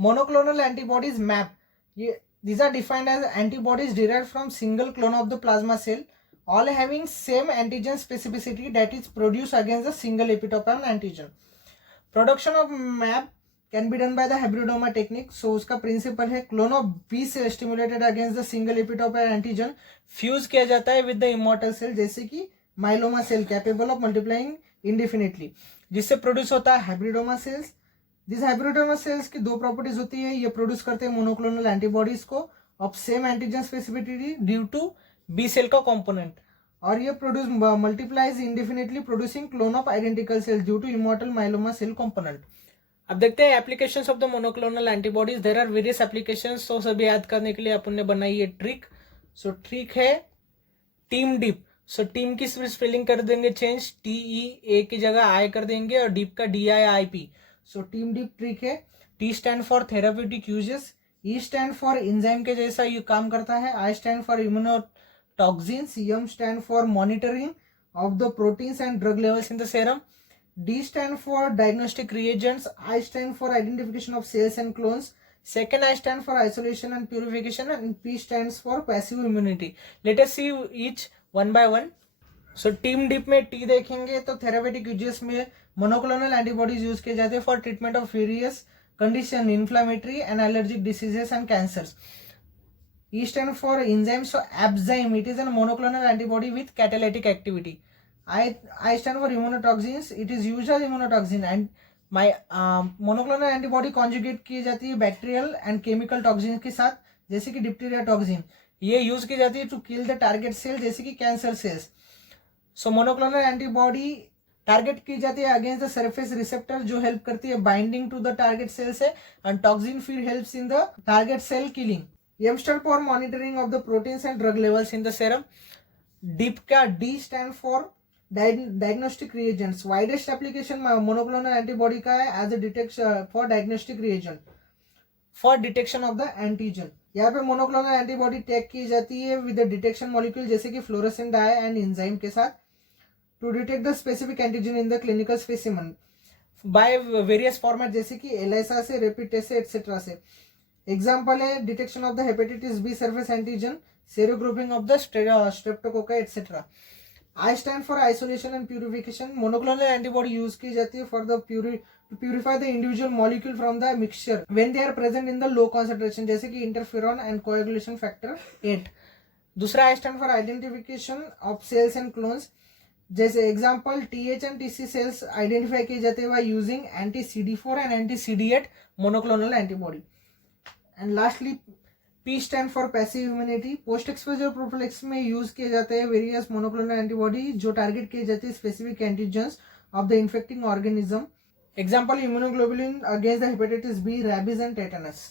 monoclonal antibodies MAP. These are defined as antibodies derived from single clone of the plasma cell, all having same antigen specificity that is produced against the single epitope of antigen. Production of MAP can be done by the hybridoma technique. So उसका principle है clone of B cell stimulated against the single epitope antigen fuse किया जाता है with the immortal cell, जैसे कि myeloma cell capable of multiplying indefinitely, जिससे produce होता है hybridoma cells. This hybridoma cells की दो प्रॉपर्टीज होती है, ये प्रोड्यूस करते हैं मोनोक्लोनल एंटीबॉडीज को of same antigen specificity due to B cell का कॉम्पोनेंट, और ये produce multiplies indefinitely producing clone of identical cell due to immortal myeloma cell component. अब देखते हैं applications of the monoclonal antibodies. There are various applications, तो सभी याद करने के लिए अपन ने बनाई है ट्रिक. सो ट्रिक है टीम डिप. सो टीम की स्पेलिंग कर देंगे चेंज, TEA की जगह आई कर देंगे और डिप का DIIP. So team dip trick है. T stand for therapeutic uses, E stand for enzyme के जैसा ये काम करता है, I stand for immunotoxins, M stand for monitoring of the proteins and drug levels in the serum, D stand for diagnostic reagents, I stand for identification of cells and clones, second I stand for isolation and purification, and P stands for passive immunity. Let us see each one by one. So team DIP में T देखेंगे तो therapeutic uses में monoclonal antibodies use किए जाते हैं for treatment of various condition, inflammatory and allergic diseases and cancers. E stand for enzyme, so Abzyme, it is a monoclonal antibody with catalytic activity. I stand for immunotoxins, it is used as immunotoxin, and my monoclonal antibody conjugate की जाती है bacterial and chemical toxin के साथ, जैसे कि diphtheria toxin. ये use की जाती है to kill the target cell, जैसे कि cancer cells. So monoclonal antibody target की जाती है अगेंस्ट द सरफेस रिसेप्टर, जो हेल्प करती है binding to the target cell से, एंड टॉक्सिन फिर helps in the target cell killing. M stand for monitoring of the proteins and drug levels in the serum. DIP का D stand for diagnostic reagents. Widest application monoclonal antibody का है as a detection for diagnostic reagent for detection of the antigen. यहाँ पे monoclonal antibody tag की जाती है with the detection molecule, जैसे कि fluorescent dye and enzyme के साथ, to detect the specific antigen in the clinical specimen by various format, जैसे कि ELISA से, rapid test से, etc. से. एग्जाम्पल है detection of the hepatitis B surface antigen, serogrouping of the streptococci etcetera. I stand for isolation and purification. Monoclonal antibody use की जाती है for the purify the individual molecule from the mixture when they are present in the low concentration, जैसे कि interferon and coagulation factor 8. दूसरा I stand for identification of cells and clones, जैसे example TH and TC cells identify किए जाते हैं by using anti CD4 and anti CD8 monoclonal antibody. And lastly P stand for passive immunity. Post exposure prophylaxis में use किए जाते हैं various monoclonal antibody जो target किए जाते हैं specific antigens of the infecting organism. Example immunoglobulin against the hepatitis B, rabies and tetanus.